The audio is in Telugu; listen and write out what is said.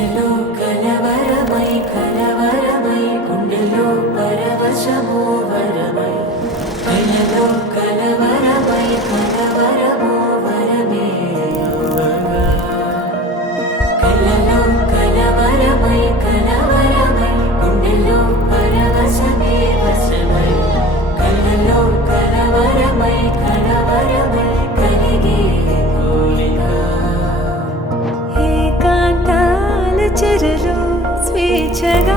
కలలో కలవరమై కలవరమై గుండెలో పరవశమో వరమై కలలో కలవరమై కలవరమో వరమే యోగగా కలలో కలవరమై కలవరమై గుండెలో పరవశమే వశమై కలలో కలవరమై కలవరమై కలిగే కోరిక ఏకాంతాల చెరలో స్వేచ్ఛగా